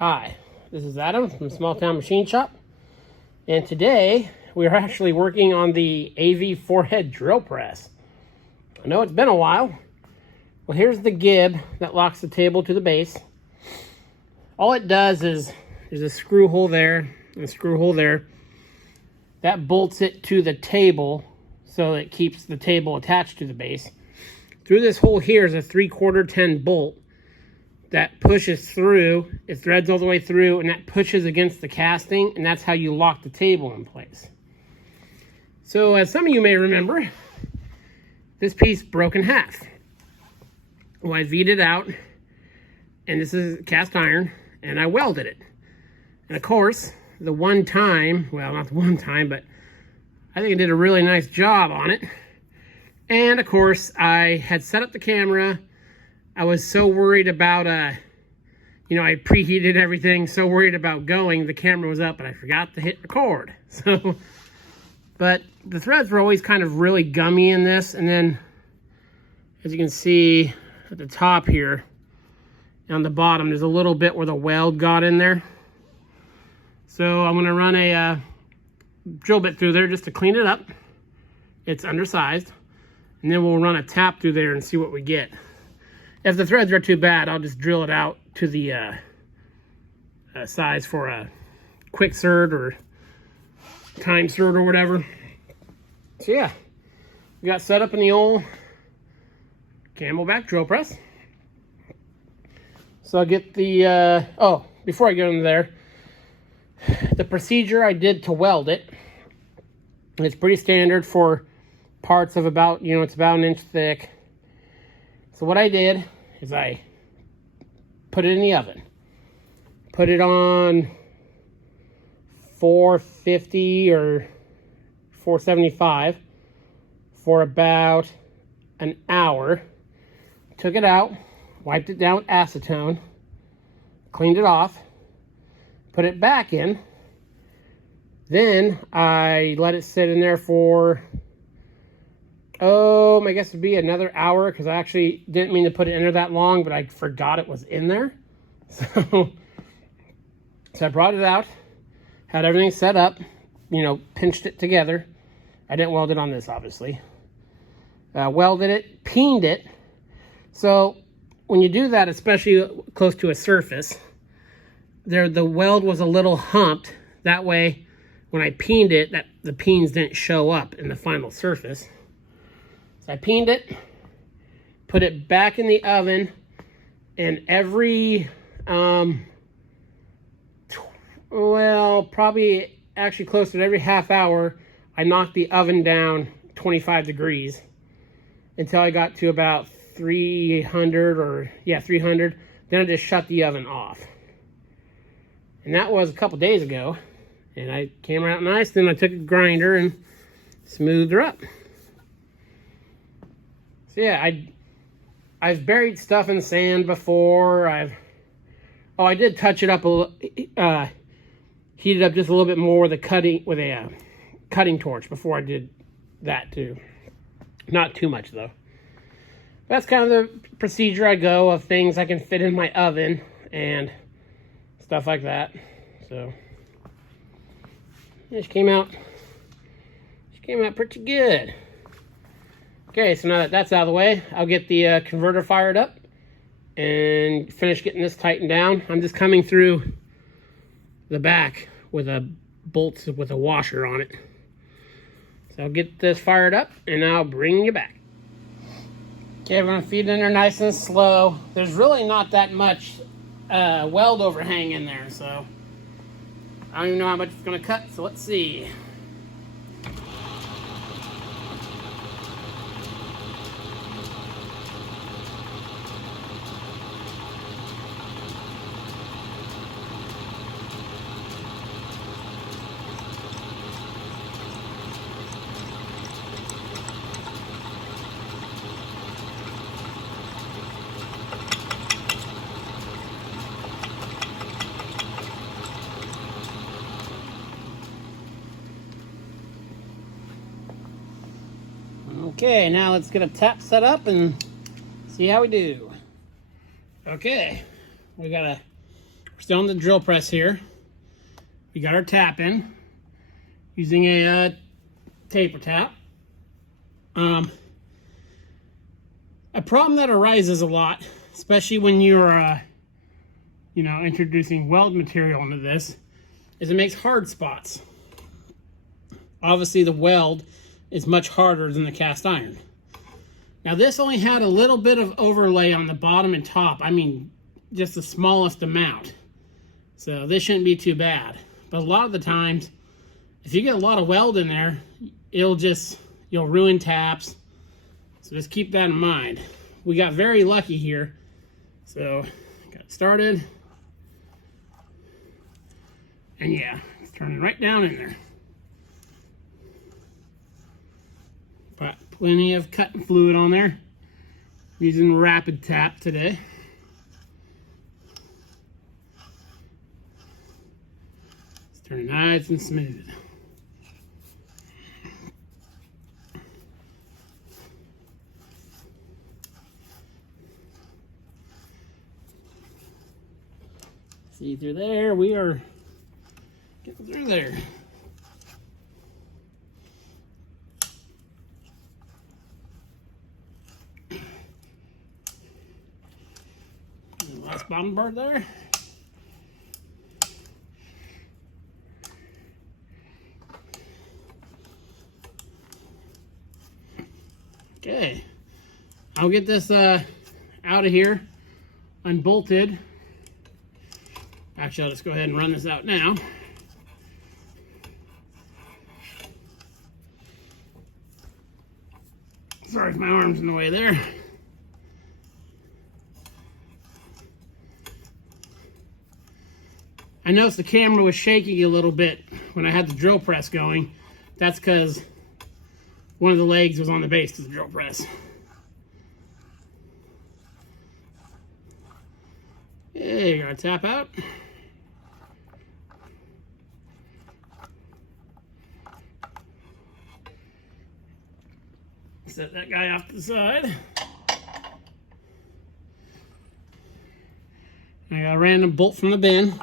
Hi, this is Adam from Small Town Machine Shop, and today we are actually working on the avey forehead drill press. I know it's been a while. Well, here's the gib that locks the table to the base. All it does is there's a screw hole there and a screw hole there. That bolts it to the table so it keeps the table attached to the base. Through this hole here is a 3/4 10 bolt that pushes through, it threads all the way through, and that pushes against the casting, and that's how you lock the table in place. So as some of you may remember, this piece broke in half. Well, I V'd it out, and this is cast iron, and I welded it. And of course, the one time, well, not the one time, but I think I did a really nice job on it. And of course, I had set up the camera. I was so worried about, I preheated everything, so worried about going. The camera was up, but I forgot to hit record. So, but the threads were always kind of really gummy in this. And then, as you can see at the top here, on the bottom, there's a little bit where the weld got in there. So I'm going to run a drill bit through there just to clean it up. It's undersized. And then we'll run a tap through there and see what we get. If the threads are too bad, I'll just drill it out to the size for a quick serd or time serd or whatever. So yeah, we got set up in the old Camelback drill press. So I'll get the, before I go into there, the procedure I did to weld it, it's pretty standard for parts of about, it's about 1 inch thick. So what I did is I put it in the oven. Put it on 450 or 475 for about an hour. Took it out, wiped it down with acetone, cleaned it off, put it back in. Then I let it sit in there for I guess it'd be another hour, because I actually didn't mean to put it in there that long, but I forgot it was in there. So I brought it out, had everything set up, pinched it together. I didn't weld it on this, obviously. Welded it, peened it. So when you do that, especially close to a surface, the weld was a little humped. That way, when I peened it, the peens didn't show up in the final surface. So I peened it, put it back in the oven, and every, probably actually close to every half hour, I knocked the oven down 25 degrees until I got to about 300. Then I just shut the oven off. And that was a couple days ago. And I came out nice. Then I took a grinder and smoothed her up. So yeah, I've buried stuff in sand before. I did touch it up a little, heated up just a little bit more with a cutting torch before I did that too. Not too much though. That's kind of the procedure I go of things I can fit in my oven and stuff like that. So it came out pretty good. Okay, so now that that's out of the way, I'll get the converter fired up and finish getting this tightened down. I'm just coming through the back with a bolt with a washer on it. So I'll get this fired up and I'll bring you back. Okay, we're gonna feed it in there nice and slow. There's really not that much weld overhang in there, so I don't even know how much it's gonna cut, so let's see. Okay, now let's get a tap set up and see how we do. Okay, we got a We're still on the drill press here. We got our tap in using a taper tap. A problem that arises a lot, especially when you're introducing weld material into this, is it makes hard spots. Obviously the weld is much harder than the cast iron. Now this only had a little bit of overlay on the bottom and top. I mean, just the smallest amount. So this shouldn't be too bad. But a lot of the times, if you get a lot of weld in there, you'll ruin taps. So just keep that in mind. We got very lucky here. So got started. And yeah, it's turning right down in there. But plenty of cutting fluid on there. Using rapid tap today. It's turning nice and smooth. See through there, we are getting through there. Last bottom part there. Okay, I'll get this out of here, unbolted. Actually, I'll just go ahead and run this out now. Sorry if my arm's in the way there. I noticed the camera was shaking a little bit when I had the drill press going. That's because one of the legs was on the base of the drill press. Okay, gotta tap out. Set that guy off to the side. I got a random bolt from the bin.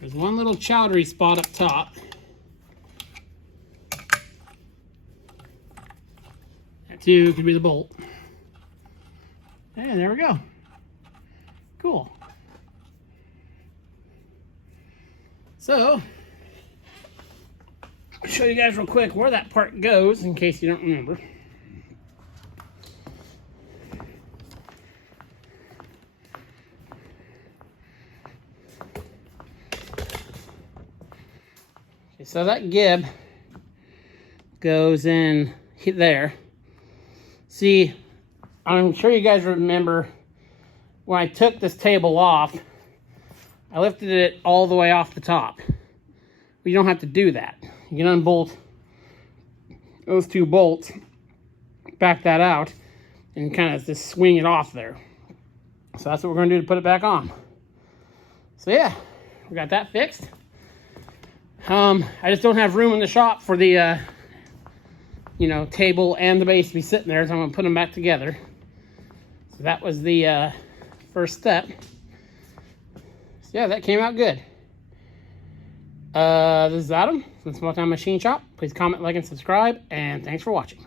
There's one little chowdery spot up top. That too could be the bolt. And there we go. Cool. So, I'll show you guys real quick where that part goes in case you don't remember. Okay, so that gib goes in there. See, I'm sure you guys remember when I took this table off, I lifted it all the way off the top. But you don't have to do that. You can unbolt those two bolts, back that out, and kind of just swing it off there. So that's what we're going to do to put it back on. So yeah, we got that fixed. I just don't have room in the shop for the table and the base to be sitting there, so I'm going to put them back together. So that was the first step. Yeah, that came out good. This is Adam from Small Town Machine Shop. Please comment, like, and subscribe, and thanks for watching.